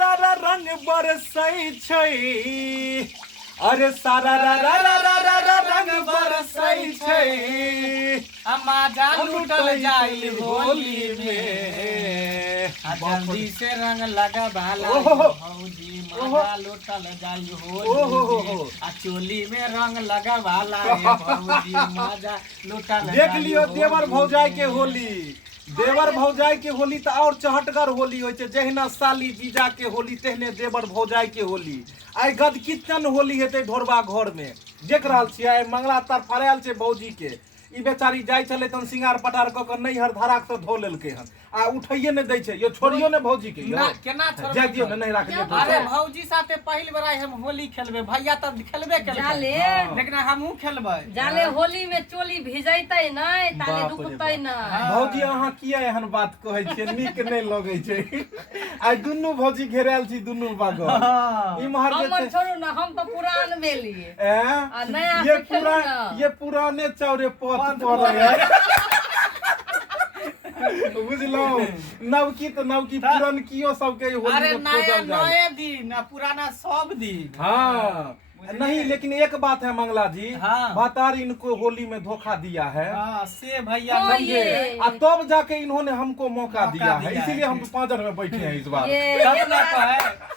रा रा रंग बरसै छै अरे सारा रा रा रा रा रा रा रंग बरसै छै माजा लूटल जाई होली में जल्दी से रंग लगवाला भौजी माजा लूटल जाई होली में चोली में रंग लगवाला भौजी माजा लूटल देख लियो देवर भौजाई के होली देवर भौजाई के होली तो और चहटगर होली होय छै जहिना साली जीजा के होली तेहने देवर भौजाई के होली आई गद किचन होली हेतै ढोरबा घर में देख रहल छियै आई मंगला तर फरायल छै भौजी के ई बेचारी जाय छले तन सिंगार पटार क के नहीं हर धराक से धो लेलकै हन आ उठाइए ने दै छै यो छोड़ियो ने भौजी के यो केना छोड़ जाय दियो ने नहीं राख लियो अरे भौजी साथे पहिल बेर हम होली खेलबे भैया त खेलबे जाले लेकिन हमहू खेलबे जाले होली में चोली भिजैतै नै ताले दुखतै नै भौजी अहाँ किया एहन बात कहै छियै नीक नहीं लगै छै आई दुन्नु भौजी घेराल छी दुन्नु बाग ई महर हमर छोड़ू ना हम तो पुरान भेलिए ए नया ये पुराने चौरे पथ पर है बुझलो नवकी तो नवकी पुरनकियो सबके होली अरे में खोजल जाए नए दिन पुराना सब दिन हाँ नहीं लेकिन एक बात है मंगला जी हाँ। भतार इनको होली में धोखा दिया है से भैया समझे तब जाके इन्होंने हमको मौका दिया है इसीलिए हम पांचर में बैठे हैं इस बार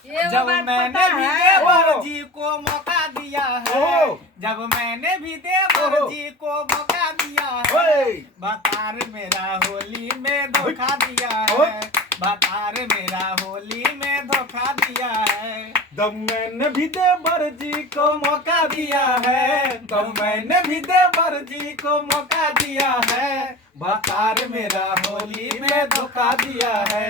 जब मैंने भी देवर जी को मौका दिया है जब मैंने भी देवर जी को मौका दिया है भतार मेरा होली में धोखा दिया है भतार मेरा होली में धोखा दिया है जब मैंने भी देवर जी को मौका दिया है तब मैंने भी देवर जी को मौका दिया है भतार मेरा होली में धोखा दिया है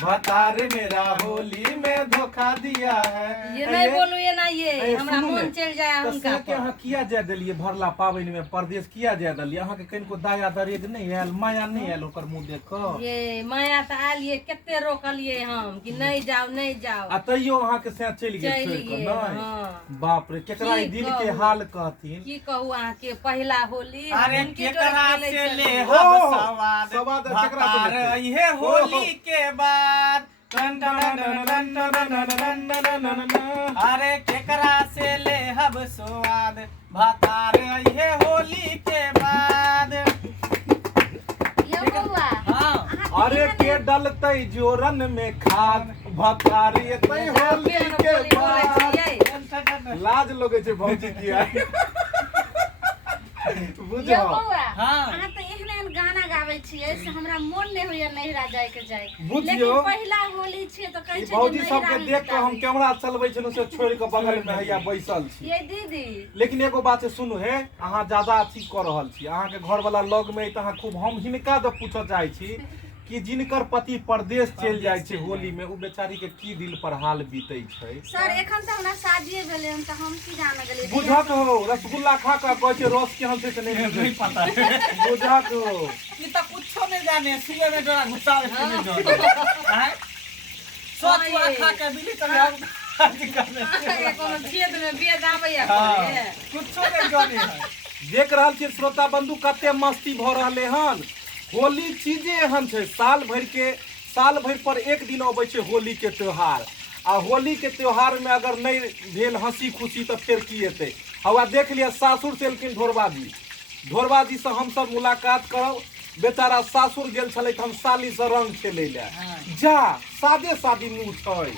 भतार मेरा होली में धोखा दिया है ये नहीं बोलू ये ना ये हमरा मन चल जाए उनका के अहाँ किया जाय देलिए भरला पाबनि में परदेश किया जाय देलिए अहाँ के कनिको दाया दरेज नहीं आयल माया नहीं आयल ओकर मुंह देख क ये माया त आलिए केते रोकलिए हम कि नहीं जाओ आ तैयो अहाँ के साथ चलि गेल छोड़ के नहीं बाप रे केकरा ई दिल के हाल कहथिन की कहू अहाँ के पहला होली अरे केकरा से ले हम सवाद भतार ये होली के बाद अरे केकरा से ले हब स्वाद भतार ये होली के बाद अरे के डलतै जोरन में खाद भतार एतै होली के बाद लाज लगे छै भौजी किया बुझो हां त एहन गाना गाबै छियै से हमरा मोन नै होइया नहिरा जाय के जाय बुझियो लेकिन पहिला होली छियै त कहै छै भौजी सब के देख के हम कैमरा चलबै छनु से छोड़ के बगल में हैया बैसल छी ये दीदी लेकिन एगो बात है सुनू हे अहाँ ज्यादा अथी कर रहल छी अहाँ के घर वाला लग में त अहाँ खूब हम हिनका द पूछऽ चाहै छी कि जिनकर पति परदेश चल जाय छै होली में उ बेचारी के की दिल पर हाल बीतै छै सर एखन त हमरा शादीए भेलै हम त हम की जान गेलिए बुझत हो रसगुल्ला खा का कहै छै रस केहन छै से नहीं पता बुझत हो ई त कुछो नहीं जाने सीए में डरा घुसा के जो हैं सोच खा के बिली कोनो खेत में बेद आबैया करे कुछो नहीं जाने है देख रहल छी श्रोता बंधु कते मस्ती भ रहले हन होली चीजे एहन छै साल भर पर एक दिन अबै छै होली के त्योहार आ होली के त्योहार में अगर नहीं भेल हंसी खुशी तो फिर की हेतै हवा देख लिया सासुर से एलखिन ढोरबाजी से हम सब मुलाकात करब बेचारा सासुर गेल छलै त हम साली से रंग खेलै ले जा सादे मुंह छै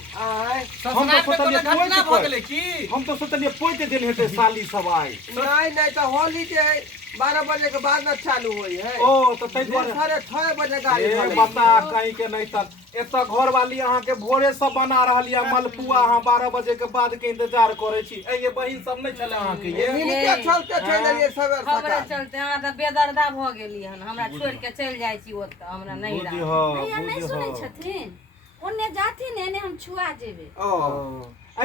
हम तो सोचलिए घटना भ गेलै की हम तो सोचलिए पोइत देल हेतै साली सब आई नहीं तो होली के 12 बजे के बाद न चालू होई है ओ तो तै साढ़े 6 बजे गाड़ी बता कहीं के नहीं तक एतऽ घर वाली अहाँ के भोरे सब बना रहल या मलपुआ अहाँ 12 बजे के बाद के इंतजार करे छी ए ये बहिन सब नहीं चले अहाँ के ये मिलके चलते चलिए सवेर खबरे चलते अहाँ त बेदर्दा भ गेली हन हमरा छोड़ के चल जाय छी ओत हमरा नहीं रह भैया नहीं सुनै छथिन ओने जाथिन एने हम छुआ जेबे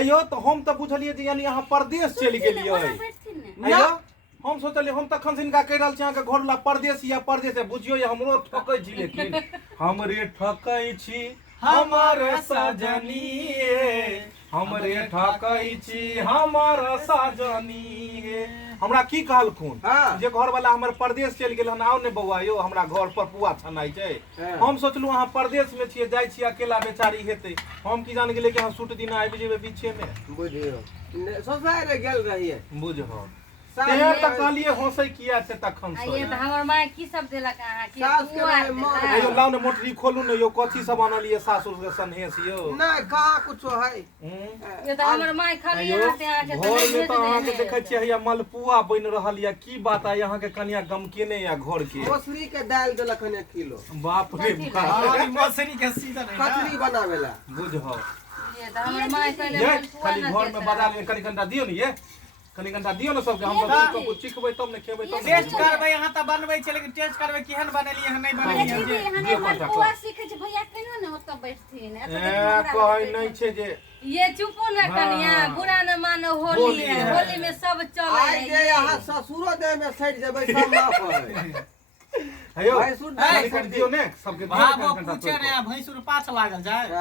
अयो तो हम तो बुझलिए जे यानी अहाँ परदेश चल गेलिए अयो हम सोचलिए हम तखन जिनका कह रहल छी अहाँ के घर ला परदेश या परदेश बुझियो ये हमरो ठकै छी लेकिन हमरे ठकै छी हमर सजनी हमरे ठकै छी हमर साजनी गे। हमरा की कहलखुन हाँ। जे घर वाला हमर परदेश चलि गेल हन, आओ ने बौआ यौ हमरा घर पर पुआ छनाइ छै। हाँ। हम सोचलहुँ अहाँ परदेश में छियै, जाइ छियै अकेला बेचारी हेतै। हम की जान गेलियै कि अहाँ सूट दिन आबि जेबै बीचे में। बुझियो ससुराल गेल रहिए बुझहो सास तेहन के- तऽ कहलियै हंसै किया छै तखन ये से। तो हमर माय की सब देलक अहाँ के सास के पुआ माय देलक। यौ लाउ ने मोटरी खोलू ने यौ, कथी सब आनलियै सासुर के सन्हेस यौ। नहीं कहाँ कुछो है। ये तो हमर माय खाली यौ यहाँ से अहाँ के घर में तो अहाँके देखै छियै हैया मलपुआ बनि रहल यऽ। की बात है अहाँके कनिया गमकेने या घर के। मौसरी के दाल देलक हन 1 किलो बाप रे कथी बाप। और मौसरी के सीजन है कचरी ना। बनावेला। बुझहो ये तो हमर माय कहले ये पुआ खाली न घर में बजा ले कनी कनिटा दियौ ने ये, कनी कनिटा दियौ ने सबके। हम सब चिखबै तब ने खेबै तब टेस्ट ने। करबै यहाँ त बनबै छै, लेकिन टेस्ट करबै केहन बनेलियै हन, नहीं बनेलियै दीदी जे। हने मलपुआ सीखे छै भैया केना ने ओतऽ बैठथिन कहै नहीं छै जे ये चुपो न कनिया, बुरा न मानो। होली है, होली में सब चले आई जे यहाँ ससुरो देह में सट जेबै सब माफ है। हेयो भाई सुन कनी कनी दियौ ने सबके दियौ बाबू कनी कनिटा पूछे ने तोड़ भैंसुर पाछ लागल जाय। के।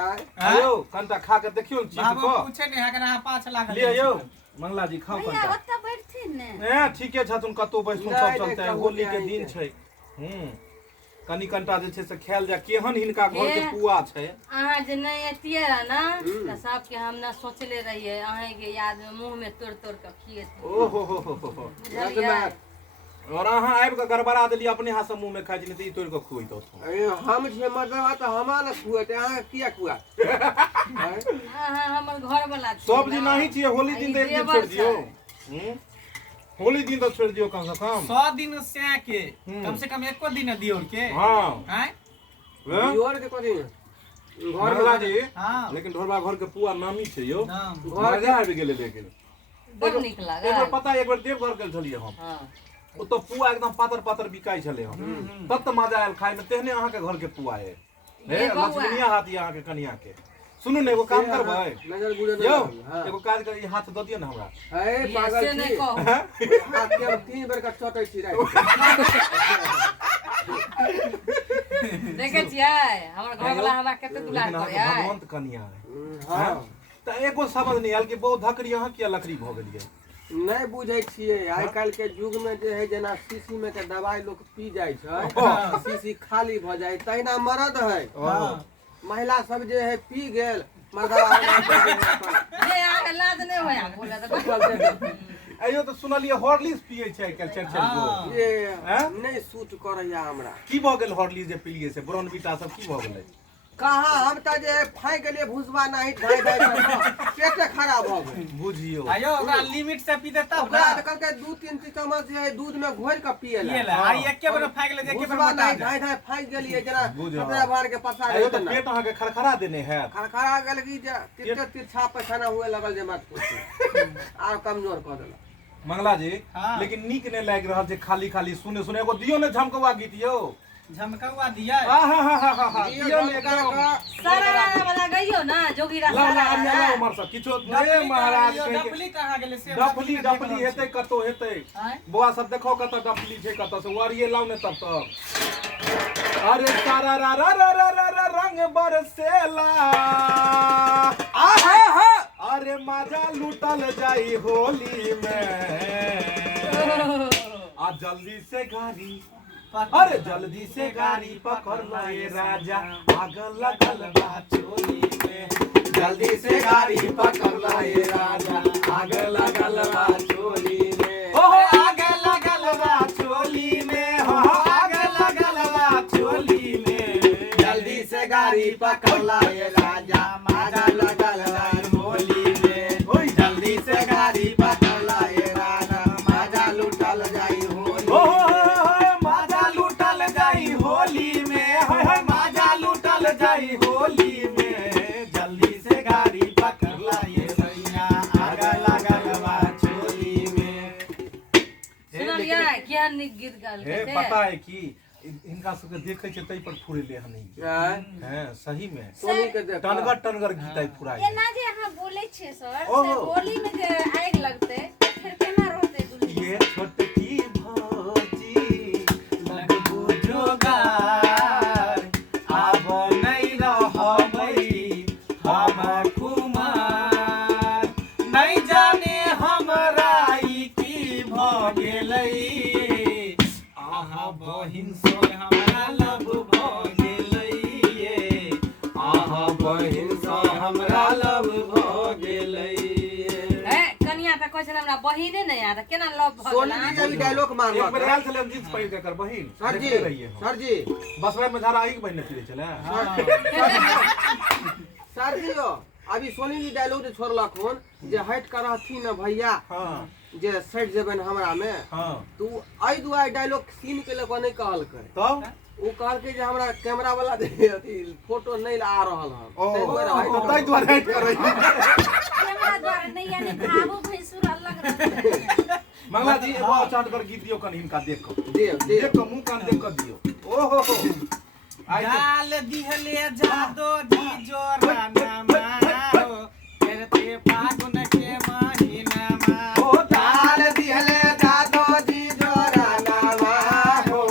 हेयो कनिटा खा के देखियौ चिप बाबू को पूछे ने हकरा पाछ लागल। लियो यौ मंगला जी खाओ भैया कनिटा। ओतऽ बैठथिन ने। ए ठीके छथुन कतौ बैसू नहीं, सब नहीं, चलते कहू होली के नहीं दिन छै। छै। कनी कनिटा जे छै से खायल जाय। केहन हिनका घर के ए। पुआ छै। अहाँ जे नहीं एतियै रह ना तो सबके हम ना सोचले रहिए अहाँ के याद में मुंह में तोड़ तोड़ के खिएती। ओहो हो बुझलियै? और अहाँ आबि के गड़बड़ा देलियै अपने हाथ से मुंह में खाइ छी, नहीं तऽ ई तोड़ के खुइतो। हम छे मर्दवा त हमरा न खुएते अहाँ किया खुआ। अहाँ हमर घर वाला छी सब दिन ना। नहीं छियै, होली दिन तो एक दिन देवर छोड़ दियो। छै। होली दिन तो छोड़ दियो कम से कम। 100 दिन से के कम से कम एको दिन दियोर के। हाँ हैं? दियोर के कथी घर मंगला में जी हां लेकिन ढोरबा घर के पुआ नामी छै यौ। नाम घर मजा आबि गेलै लेकिन। बड़ नीक एक लागल। बेर पता एक बेर देवघर गेल छलियै हम। हाँ। ओतऽ पुआ एकदम पातर पातर बिकाइ छलै हम। तब तऽ मजा आयल खाय में। तेहने अहाँके घर के पुआ है। हे ये बौआ। लक्ष्मणिया हाथ ये अहाँके कनिया के। सुनू ने एगो काम करबै नजर गुजर यौ, हां एगो काज कर, ई हाथ दऽ दियौ ने हमरा। है ये पागल से नहीं छी कहू। हाथ के हम 3 बेर का चटै छी रात। देखे छियै हमर घर वाला हमरा कते दुलार लेकिन करे अहाँके है। भगवंत कनिया है। हां तऽ एगो समझ नहीं आयल कि बहुत धकरी अहाँ किया लकड़ी भऽ गेलियै। नहीं बुझे छियै आइ काल्हि के युग में जे है जना शीशी में के दवाई लोग पी जाय छै, शीशी खाली भ जाय, तहिना मरद है। महिला सब जे है पी गेल मर्दवा ये आके लाज नहीं होया बोले तो। अइयो तऽ सुनलियै हॉर्लिक्स पियै छै आइ काल्हि 4-4 गो। ये हैं? नहीं सूट करैया हमरा। की भऽ गेल हॉर्लिक्स जे पिलियै से ब्रोनविटा सब की भऽ गेलै। कहाँ हम त जे फाइ गेलिए भुसबा नाही ढाई ढाई पेटे खराब भ गेल। बुझियो आयो ओकरा लिमिट से पी दे तब ओकरा ना। त कहलकै 2-3 चम्मच जे है दूध में घोर के पिए ये ले ला। आई एके बेर फाइक ले एके बेर भुसबा बता नाही दे। ढाई ढाई फाइ गेलिए जना बुझियो। कपड़ा भर के पसा अइयो दे तऽ ना। पेट अहाँके खड़खड़ा देने है। खड़खड़ा गेल कि जे तिरछा पैखाना हुए लगल जे मत पूछी। आर कमजोर क देलक। मंगला जी हाँ। लेकिन नीक नहीं लागि रहल छै खाली खाली सुने सुने। एगो दियो ने झमकवा गीत यौ। झमकवा दिया। दियो ने एकदम। सारा वाला गइयो ना जोगीरा ला ला सारा आनिया ला वाला। उमर सब किछो हे महाराज कहि के। डपली कहाँ गेले से डफली डफली हेतै कतौ हेतै। हैं? बौआ सब देखो कतौ डफली छै कतौ से वारिये लाउ ने तब तक। अरे सारा रा रा रा रा रा रा रंग बरसेला। आहा हा अरे मजा लूटल जाई होली में। आ जल्दी से गाड़ी अरे जल्दी से गाड़ी पकड़ लो ये राजा, आग लगल बा चोली में। जल्दी से गाड़ी पकड़ लो ये राजा, आग लगल बा चोली में। हो आग लगल बा चोली में, हो आग लगल बा चोली में। जल्दी से गाड़ी पकड़ लो ये राजा, आग लगल बा होली में। ओए जल्दी से गाड़ी पकड़ लो ये राजा, मजा लूटल जाई होली में। मजा लूटल जाई होली में, हो मजा लूटल जाई होली में। जल्दी से गाड़ी पकड़ ला ये सैया, आग लगल बा चोली में। सुनलियै क्या नीक गीत गाल हे के पता है कि इनका सबके देखे छै तै पर फुरेले हन ई। हैं सही में सोनी के देख टनगर टनगर गीत आई फुराई। एना जे अहाँ बोलै छियै सर से ओहो। होली में जे आगि लगतै फिर केना रहतै दुनिया। ये छोटकी भौजी लगबू जोगार, आब नहीं रहबै हम कुमार। हमरा बहिने नहीं आता केना लव भ सोनी गेल जी अभी डायलॉग एक मारलक बेर आयल छलै जींस पहिर के कर बहिन सर जी देखले रहिए हम। सर जी बसवा में झाड़ा आगे बहिन फिरे छलै सर जी यो अभी सोनी जी डायलॉग जे छोड़लक हन जे हट कर रहथिन न भैया हाँ जे सट जेबन हमरा में हाँ तू आई दुआरे डायलॉग सीन के लेकर नहीं कहल करे तब वो कहल के जे हमरा कैमरा वाला दे अथी फोटो नहीं आ रहल हन ओ ताहि दुआरे हटि तो कर- ताहि दुआरे हट कर रही कैमरा द्वारा नहीं यानी भावो भैंसुर अलग रहते मंगला जी एगो चाट कर गीत दियो कनी हिनका देख के देव देख देव के मुंह कान देख के दियो ओहो हो आई डाल दिहले जादो जी जोरानमा हो करते फागुन के महीनामा ओ डाल दिहले जादो जी जोरा नामा हो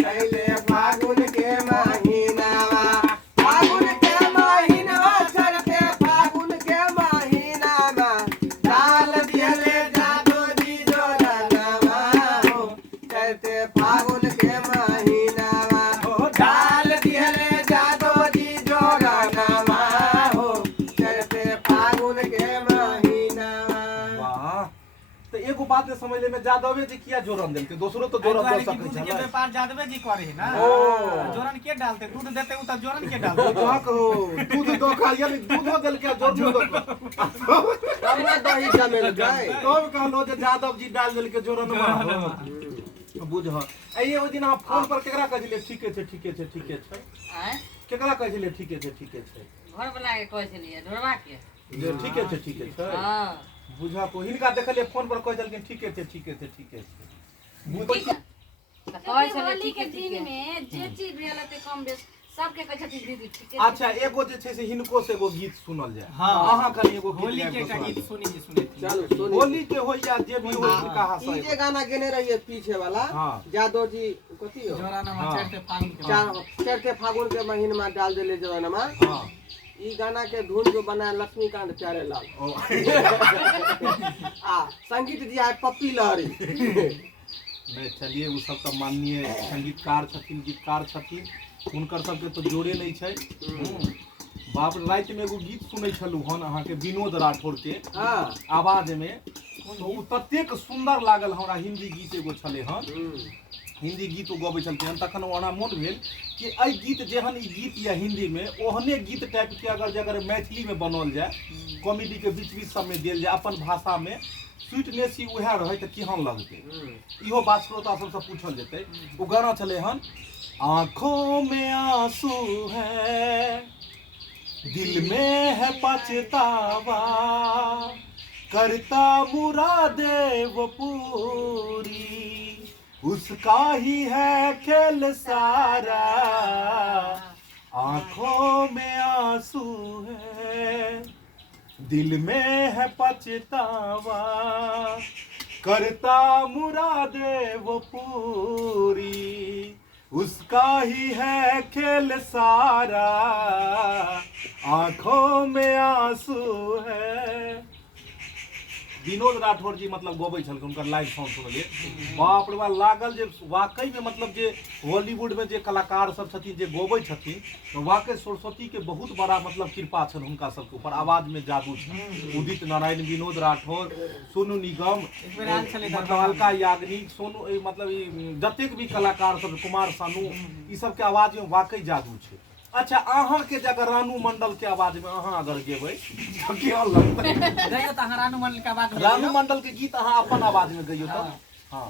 कैले फागुन के महीनावा फागुन के महीनावा चढ़ते फागुन के महीनावा डाल दिहले जादो जी जोरा नामा हो चढ़ते फागुन के महीनावा ओ डाल दिहले जादो जी जोरा नामा हो चढ़ते फागुन के महीनावा वाह तो एगो बात ने समझ ले में जादवे जी किया जोरन देलके दूसरो तो जोरन दे सकै दूध के छलै व्यापार जादवे जी करे है ना ओ। जोरन के डालते दूध देते उ त जोरन के ओ डालते कहाँ कहो दूध दो खा यानी दूधो देलके जोरनो दो हमरा दही जमेल गए तब कहलो जे जादव जी डाल देलके जोरन में बुझ आइए ओइ दिन अहाँ फोन पर केकरा कहै छलियै ठीके छै ठीके छै ठीके छै आय केकरा कहै छलियै ठीके छै ठीके छै घर बना के कहै छलिए ढोरबा के जे ठीके छै ठीके छै हां बुझा को हिनका देखलिए फोन पर कहै छलखिन ठीके छै ठीके छै ठीके छै ठीक है त कहै छलिए होली ठीक के है दिन ठीक है में जे चीज भेल ते कम बेस सबके कहै छथिन दीदी ठीक है अच्छा एगो जे छै से हिनको से एगो गीत सुनल जाय हाँ। अहाँ कनी एगो गीत होली गाबि के कऽ का सुनाबू। गीत सुनी जी सुने चलो सुनी होली के हो या जे भी हो इनका हाथ ई जे गाना गेने रहिए पीछे वाला हाँ। जादव जी कथी हो जोरानमा हाँ। चढ़ते फागुन के चढ़ते फागुन के महीने में डाल देले जवानमा हां ई गाना के धुन जो बनाए लक्ष्मीकांत प्यारे लाल ओ आ संगीत दिया है पप्पी लहरी नहीं चलिए वो सब तो माननीय संगीतकार छथिन गीतकार छथिन हुनकर सबके तो जोड़े नहीं छै बाप रे, राति में एगो गीत सुनै छलू हन अहाँ के विनोद राठौर के हाँ आवाज में तो उ ततेक सुंदर लागल हमरा हिंदी गीत एगो छलै हन हिंदी गीत ओ गबै छलखिन हन तखन ओना मोन भेल कि एहि गीत जेहन ई गीत या हिंदी में ओहने गीत टाइप के अगर मैथिली में बनल जाए कॉमेडी के बीच बीच सब में देल जाए अपन भाषा में स्वीटनेस ही उएह रहे तो केहन लगते इहो बात श्रोता सबसे पूछल जेतै ओ गाना छलै हन आंखों में आंसू है दिल में है पछतावा करता मुरादे वो पूरी उसका ही है खेल सारा आंखों में आंसू है दिल में है पछतावा करता मुरादे वो पूरी उसका ही है खेल सारा आंखों में आंसू है विनोद राठौर जी मतलब गबै छलखिन हुनकर लाइव साउंड सुनलिए बाप रे बा लागल जे वाकई में मतलब जे हॉलीवुड में जे कलाकार सब छथिन जे गबै छथिन तो वाकई सरस्वती के बहुत बड़ा मतलब कृपा छन हुनका सबके ऊपर आवाज में जादू छै उदित नारायण विनोद राठौर सोनू निगम बेर आयल छलै मतलब अलका याग्निक सोनू मतलब ई जतेक भी कलाकार सब कुमार सानू ई सब के आवाज में वाकई जादू छै अच्छा अहाँ के जगह रानू मंडल के आवाज में अहाँ अगर गेबै तो केहन लगतै गइयो त रानू मंडल के आवाज में रानू मंडल के गीत अहाँ अपन आवाज में गइयो तो हाँ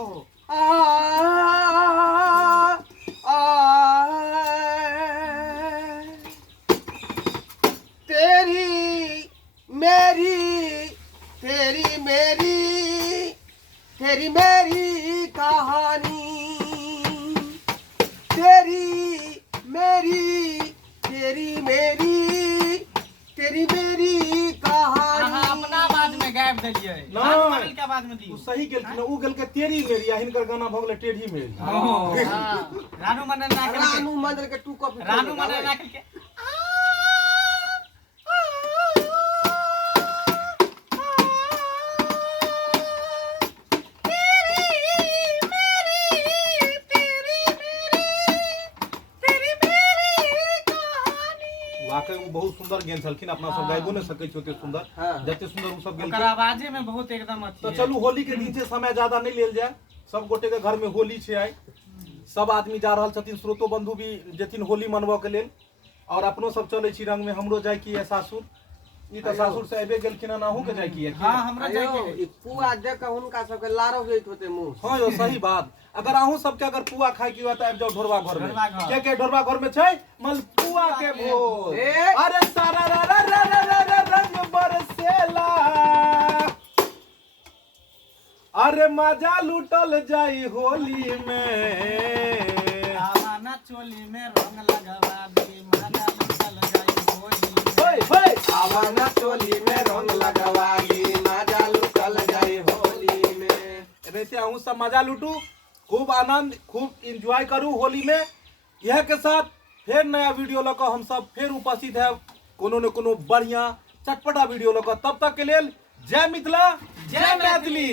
ओहो तेरी मेरी तेरी मेरी तेरी मेरी कहानी तेरी मेरी तेरी मेरी तेरी मेरी कहानी अहाँ अपना आवाज में गाबि देलियै नहीं। रानू मंडल के आवाज में तू दियौ सही गेलखिन उ गेलकै तेरी मेरी आ हिनकर गाना भ गेलै टेढ़ी मेरी रानू मंडल ना केलकै रानू मंडल के टू कॉपी रानू मंडल ना केलकै वाकई में बहुत सुंदर गेल छलखिन, अपना सब गाइबो नहीं सकै छी ओते सुंदर, हाँ। जते सुंदर उ सब गेल। ओकर आवाजे में बहुत एकदम अथी तो है। चलू होली के दिन छै, समय ज्यादा नहीं लेल जाए, सब गोटे के घर में होली छै आइ, सब आदमी जा रहल छथिन, श्रोतो बंधु भी जेथिन होली मनबऽ के लेल, और अपनो सब चलै छी रंग में। हमरो जाय की है सासुर, ई तो सासुर से आबे गेलखिन हन, अहूँ के जाय की है? हाँ हमरा अयो, जाके ई पुआ देख के हुनका सबके लारो गईत होते मुंह। हाँ यो सही बात। अगर अहूँ सबके अगर पुआ खाए के हुआ तो आबि जाओ ढोरवा घर में। ढोरवा घर। के ढोरवा घर में छै मलपुआ के भोज। ए! अरे सारा रा रा रा रा रा रा रंग बरसेला, अरे मजा लूटल जाई होली में। आवाना चोली में रंग लगवा दी, मजा लुटल जाई होली में। होय होय आवाना चोली में रंग लगवाली, मजा लुटल जाए होली में। वैसे अहूँ सब मजा लूटू, खूब आनंद, खूब एंजॉय करू होली में। यह के साथ फिर नया वीडियो लऽ हम सब फिर उपस्थित है, कोनो न कोनो बढ़िया चटपटा वीडियो लऽ। तब तक के लेल जय मिथिला, जय मैथिली।